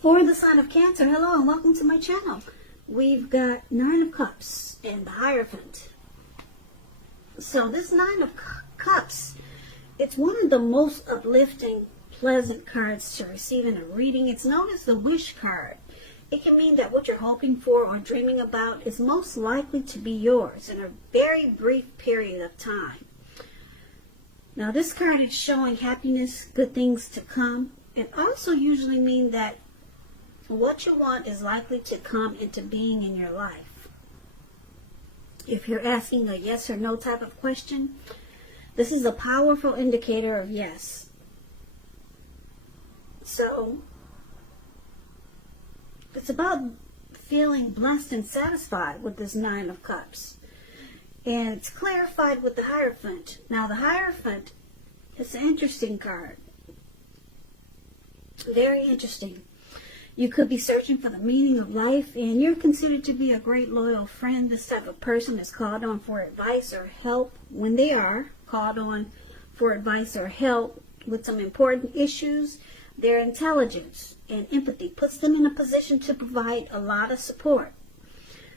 For the sign of Cancer, hello and welcome to my channel. We've got Nine of Cups and the Hierophant. So this Nine of Cups, it's one of the most uplifting, pleasant cards to receive in a reading. It's known as the wish card. It can mean that what you're hoping for or dreaming about is most likely to be yours in a very brief period of time. Now this card is showing happiness, good things to come. It also usually means that what you want is likely to come into being in your life. If you're asking a yes or no type of question, this is a powerful indicator of yes. So, it's about feeling blessed and satisfied with this Nine of Cups. And it's clarified with the Hierophant. Now the Hierophant is an interesting card. Very interesting. You could be searching for the meaning of life, and you're considered to be a great loyal friend. This type of person is called on for advice or help when they are called on for advice or help with some important issues. Their intelligence and empathy puts them in a position to provide a lot of support.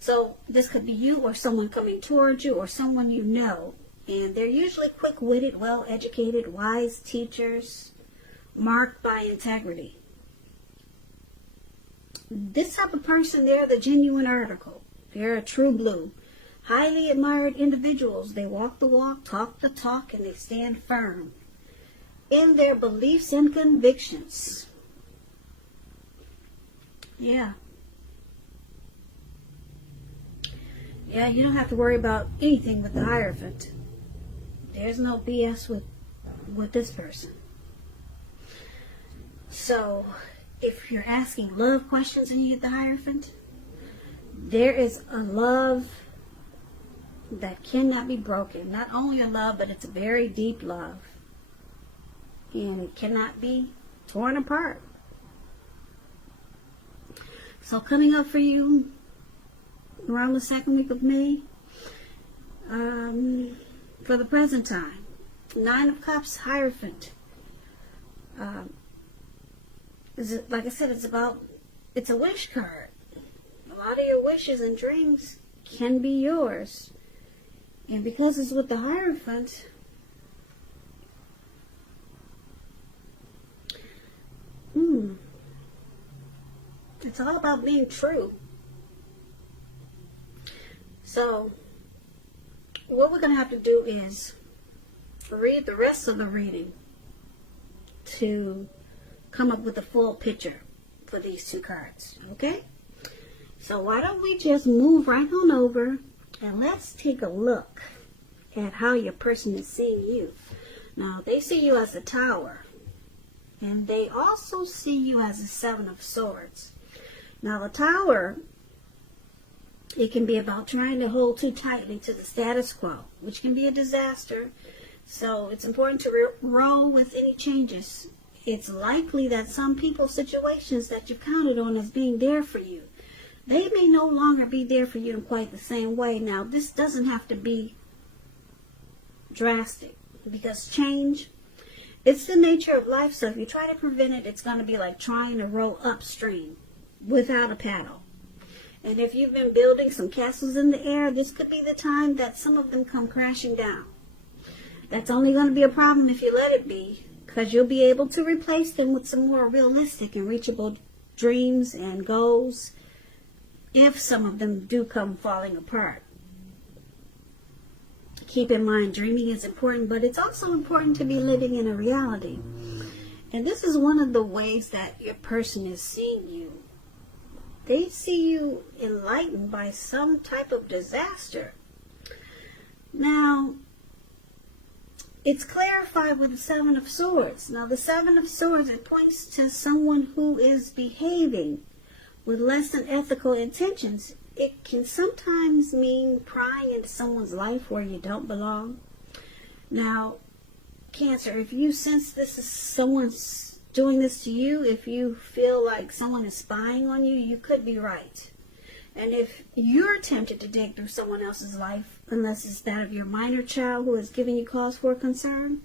So this could be you or someone coming towards you or someone you know. And they're usually quick-witted, well-educated, wise teachers, marked by integrity. This type of person, they're the genuine article. They're a true blue. Highly admired individuals. They walk the walk, talk the talk, and they stand firm in their beliefs and convictions. Yeah, you don't have to worry about anything with the Hierophant. There's no BS with this person. So, if you're asking love questions and you get the Hierophant, there is a love that cannot be broken. Not only a love, but it's a very deep love. And it cannot be torn apart. So coming up for you around the second week of May, for the present time, Nine of Cups, Hierophant. Like I said, it's a wish card. A lot of your wishes and dreams can be yours. And because it's with the Hierophant, it's all about being true. So, what we're going to have to do is read the rest of the reading to come up with a full picture for these two cards. Okay? So why don't we just move right on over and let's take a look at how your person is seeing you. Now, they see you as a Tower. And they also see you as a Seven of Swords. Now, the Tower, it can be about trying to hold too tightly to the status quo, which can be a disaster. So it's important to roll with any changes. It's likely that some people's situations that you've counted on as being there for you, they may no longer be there for you in quite the same way. Now, this doesn't have to be drastic because change, it's the nature of life. So if you try to prevent it, it's going to be like trying to row upstream without a paddle. And if you've been building some castles in the air, this could be the time that some of them come crashing down. That's only going to be a problem if you let it be, because you'll be able to replace them with some more realistic and reachable dreams and goals if some of them do come falling apart. Keep in mind, dreaming is important, but it's also important to be living in a reality. And this is one of the ways that your person is seeing you. They see you enlightened by some type of disaster. Now, it's clarified with the Seven of Swords. Now, the Seven of Swords, it points to someone who is behaving with less than ethical intentions. It can sometimes mean prying into someone's life where you don't belong. Now, Cancer, if you sense this is someone's doing this to you, if you feel like someone is spying on you, you could be right. And if you're tempted to dig through someone else's life, unless it's that of your minor child who is giving you cause for concern,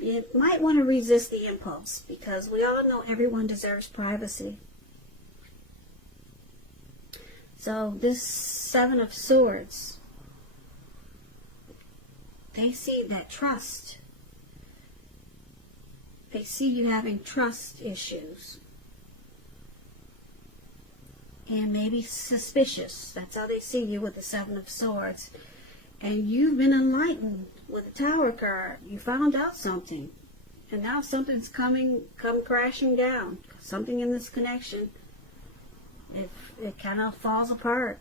you might want to resist the impulse, because we all know everyone deserves privacy. So this Seven of Swords, they see that trust. They see you having trust issues. And maybe suspicious. That's how they see you with the Seven of Swords. And you've been enlightened with the Tower card. You found out something. And now something's come crashing down. Something in this connection, it kind of falls apart.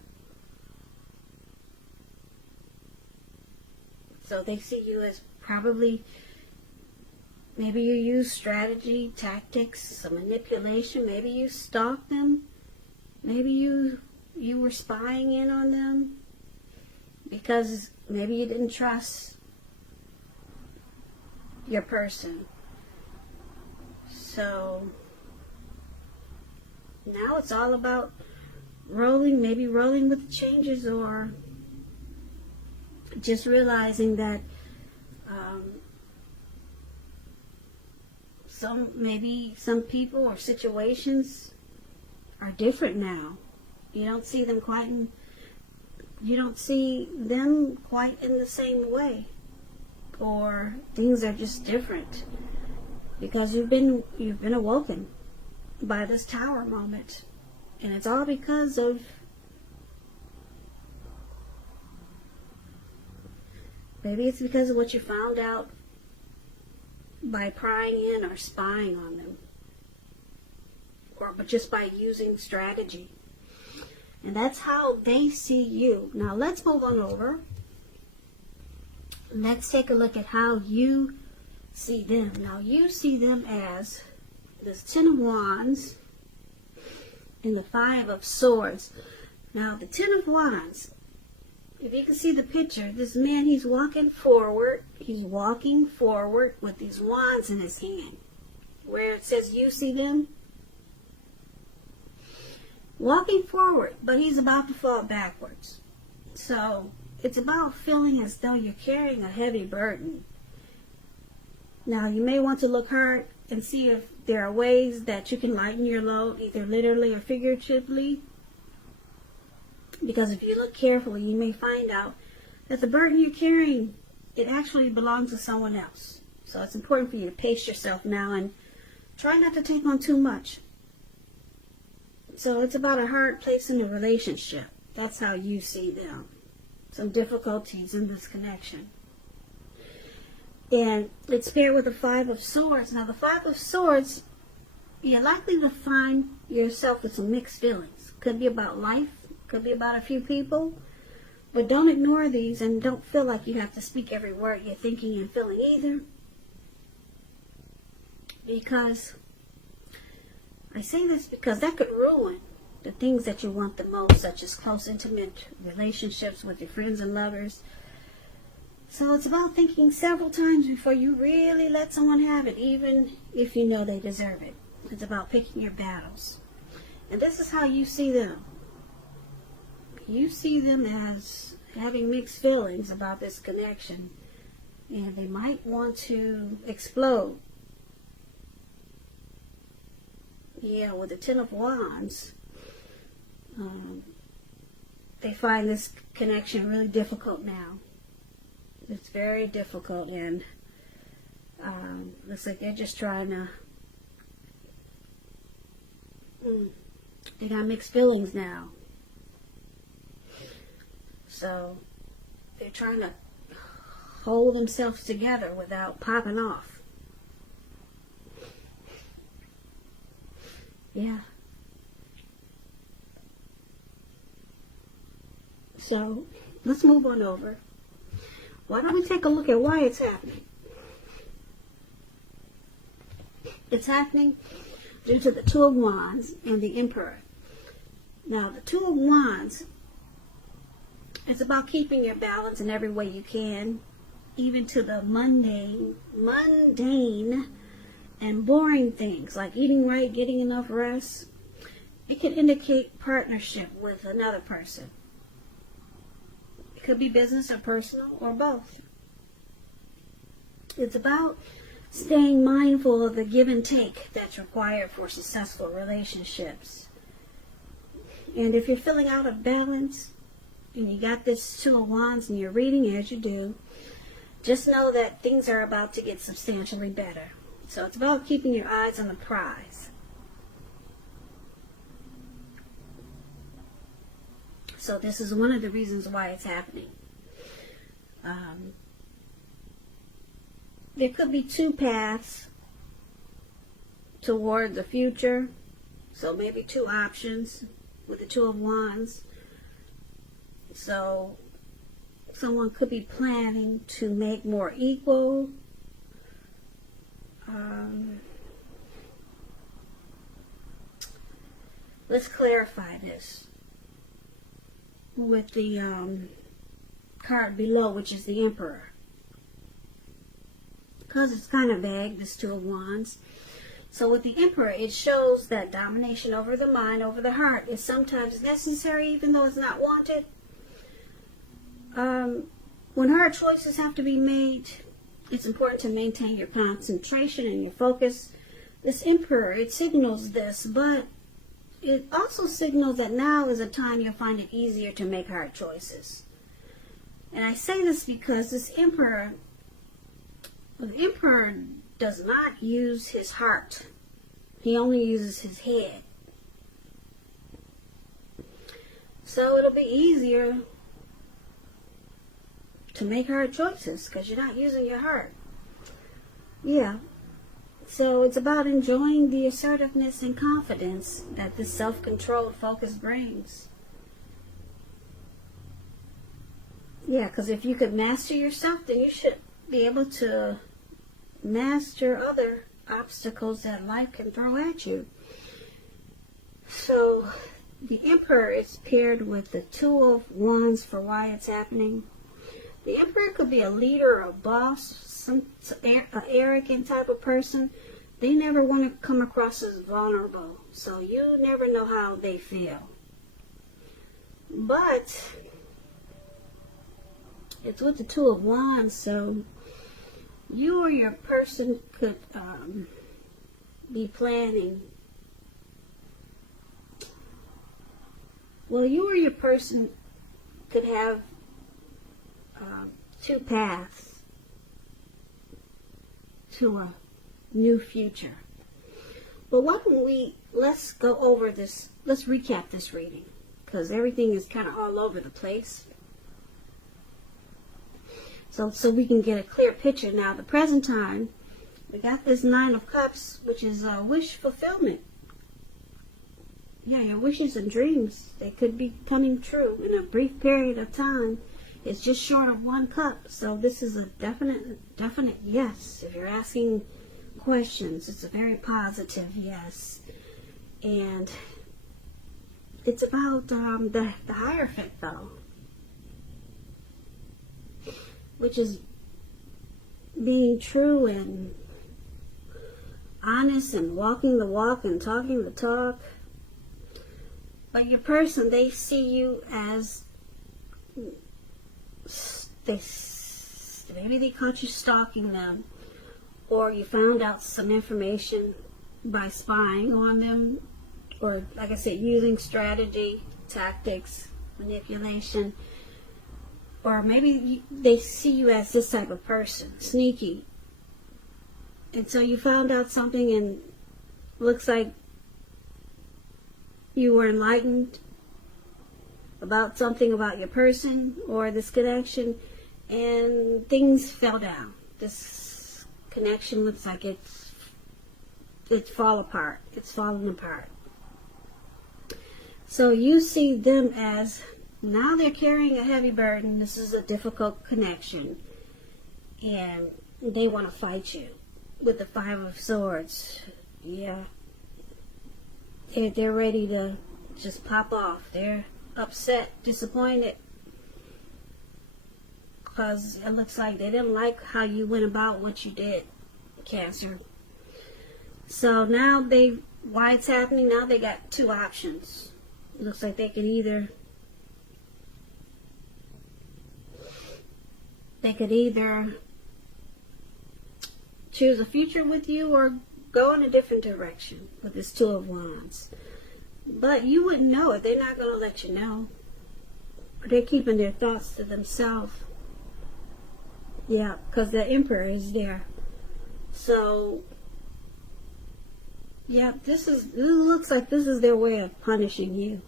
So they see you as probably, maybe you use strategy, tactics, some manipulation. Maybe you stalked them. Maybe you were spying in on them because maybe you didn't trust your person. So now it's all about maybe rolling with the changes, or just realizing that some people or situations are different now. You don't see them quite in the same way, or things are just different because you've been awoken by this Tower moment, and it's all because of maybe it's because of what you found out by prying in or spying on them, but just by using strategy. And that's how they see you. Now let's move on over. Let's take a look at how you see them. Now you see them as this Ten of Wands and the Five of Swords. Now the Ten of Wands, if you can see the picture, this man, he's walking forward. He's walking forward with these wands in his hand. Where it says you see them, walking forward, but he's about to fall backwards. So it's about feeling as though you're carrying a heavy burden. Now you may want to look hard and see if there are ways that you can lighten your load, either literally or figuratively. Because if you look carefully, you may find out that the burden you're carrying, it actually belongs to someone else. So it's important for you to pace yourself now and try not to take on too much. So it's about a hard place in the relationship. That's how you see them. Some difficulties in this connection. And it's paired with the Five of Swords. Now the Five of Swords, you're likely to find yourself with some mixed feelings. Could be about life. Could be about a few people. But don't ignore these, and don't feel like you have to speak every word you're thinking and feeling either. Because I say this because that could ruin the things that you want the most, such as close, intimate relationships with your friends and lovers. So it's about thinking several times before you really let someone have it, even if you know they deserve it. It's about picking your battles. And this is how you see them. You see them as having mixed feelings about this connection, and they might want to explode. Yeah, with the Ten of Wands, they find this connection really difficult now. It's very difficult, and looks like they're just trying to, they got mixed feelings now. So they're trying to hold themselves together without popping off. Yeah. So let's move on over. Why don't we take a look at why it's happening? It's happening due to the Two of Wands and the Emperor. Now the Two of Wands, it's about keeping your balance in every way you can, even to the mundane and boring things like eating right, getting enough rest. It can indicate partnership with another person. It could be business or personal or both. It's about staying mindful of the give and take that's required for successful relationships. And if you're feeling out of balance and you got this Two of Wands and you're reading as you do, just know that things are about to get substantially better. So it's about keeping your eyes on the prize. So this is one of the reasons why it's happening. There could be two paths toward the future. So maybe two options with the Two of Wands. So someone could be planning to make more equal. Let's clarify this with the card below, which is the Emperor. Because it's kind of vague, this Two of Wands. So with the Emperor, it shows that domination over the mind, over the heart, is sometimes necessary, even though it's not wanted. When hard choices have to be made, it's important to maintain your concentration and your focus. This Emperor, it signals this, but it also signals that now is a time you'll find it easier to make hard choices. And I say this because this Emperor, the Emperor does not use his heart. He only uses his head. So it'll be easier to make hard choices because you're not using your heart. Yeah. So it's about enjoying the assertiveness and confidence that this self-controlled focus brings. Yeah, because if you could master yourself, then you should be able to master other obstacles that life can throw at you. So the Emperor is paired with the Two of Wands for why it's happening. The Emperor could be a leader or a boss, an arrogant type of person. They never want to come across as vulnerable, so you never know how they feel. But it's with the Two of Wands, so you or your person could be planning. Well, you or your person could have two paths to a new future. But why don't let's go over this, let's recap this reading, because everything is kind of all over the place. So we can get a clear picture now. The present time, we got this Nine of Cups, which is wish fulfillment. Yeah, your wishes and dreams, they could be coming true in a brief period of time. It's just short of one cup. So this is a definite yes. If you're asking questions, it's a very positive yes. And it's about the Hierophant, though, which is being true and honest and walking the walk and talking the talk. But your person, they see you as, maybe they caught you stalking them, or you found out some information by spying on them, or like I said, using strategy, tactics, manipulation. Or maybe they see you as this type of person, sneaky. And so you found out something and looks like you were enlightened about something about your person or this connection, and things fell down. This connection looks like it's falling apart. So you see them as, now they're carrying a heavy burden. This is a difficult connection, and they want to fight you with the Five of Swords. Yeah, they're ready to just pop off. They're upset, disappointed, because it looks like they didn't like how you went about what you did, Cancer. So now why it's happening, now they got two options. It looks like they could either choose a future with you or go in a different direction with this Two of Wands. But you wouldn't know it. They're not going to let you know. They're keeping their thoughts to themselves. Yeah, because the Emperor is there. So, yeah, it looks like this is their way of punishing you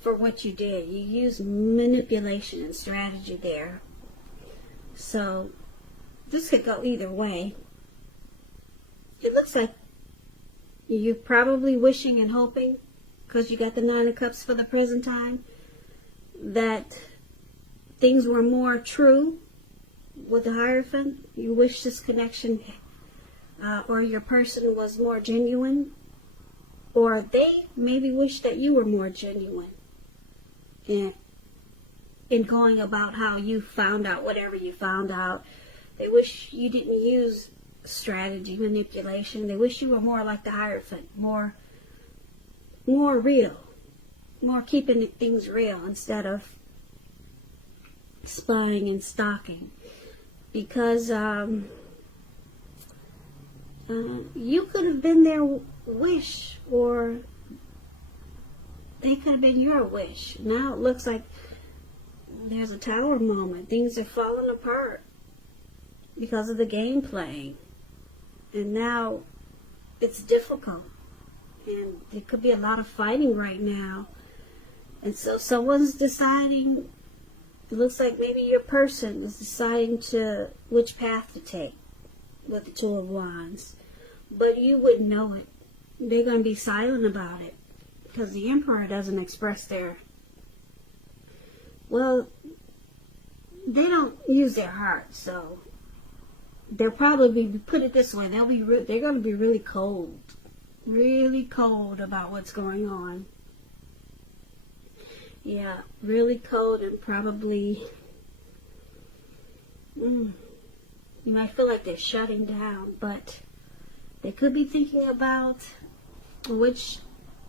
for what you did. You used manipulation and strategy there. So, this could go either way. It looks like you're probably wishing and hoping, because you got the Nine of Cups for the present time, that things were more true with the Hierophant. You wish this connection or your person was more genuine, or they maybe wish that you were more genuine in going about how you found out whatever you found out. They wish you didn't use strategy, manipulation. They wish you were more like the Hierophant, more real, more keeping things real instead of spying and stalking. Because you could have been their wish, or they could have been your wish. Now it looks like there's a Tower moment. Things are falling apart because of the game playing. And now it's difficult. And there could be a lot of fighting right now. And so someone's deciding, it looks like maybe your person is deciding which path to take with the Two of Wands. But you wouldn't know it. They're going to be silent about it. Because the Emperor doesn't express they don't use their heart, so they'll probably put it this way, they're going to be really cold about what's going on. Yeah, really cold, and probably you might feel like they're shutting down, but they could be thinking about which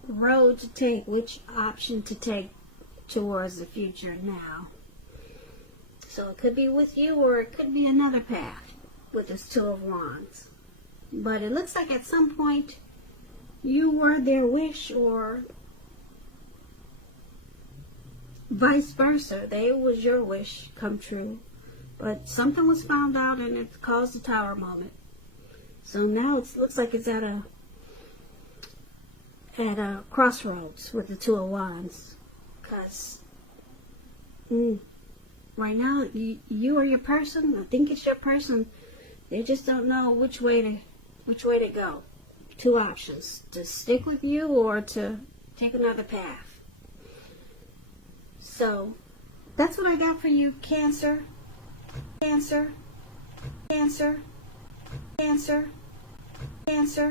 road to take, which option to take towards the future now. So it could be with you, or it could be another path with this Two of Wands. But it looks like at some point you were their wish, or vice versa. It was your wish come true. But something was found out and it caused a Tower moment. So now it looks like it's at a crossroads with the Two of Wands. Because right now, you or your person, I think it's your person, they just don't know which way to go. Two options: to stick with you or to take another path. So that's what I got for you, Cancer. Cancer, Cancer, Cancer, Cancer.